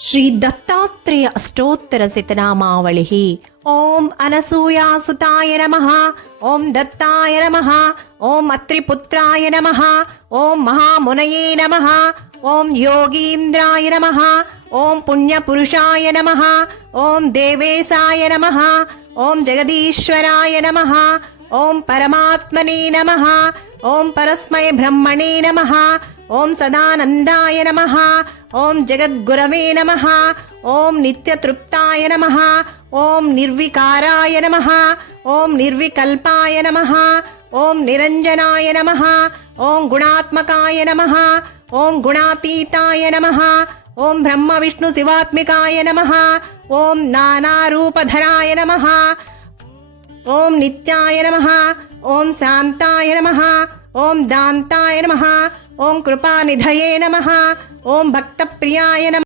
श्री दत्तात्रेय अष्टोत्तर शतनामावलिः। ओम अनसूयासुताय नमः। ओम दत्ताय नमः। ओम अत्रिपुत्राय नमः। ओम महामुनये नमः। ओम योगीन्द्राय नमः। ओम पुण्यपुरुषाय नमः। ओम देवेशाय नमः। ओम जगदीश्वराय नमः। ओम परमात्मने नमः। ओम परस्मै ब्रह्मणे नमः। ओम सदानंदाय नमः। ओम जगद्गुरवे नमः। ओम नित्यतृप्ताय नमः। ओम निर्विकाराय नमः। ओम निर्विकल्पाय नमः। ओम निरंजनाय नमः। ओम गुणात्मकाय नमः। ओम गुणातीताय नमः। ओम ब्रह्म विष्णु शिवात्मिकाय नमः। ओम नानारूपधराय नमः। ओम नित्याय नमः। ओम शांताय नमः। ओम दान्ताय नमः। ओम कृपानिधये नमः। ओम भक्तप्रियाय नमः।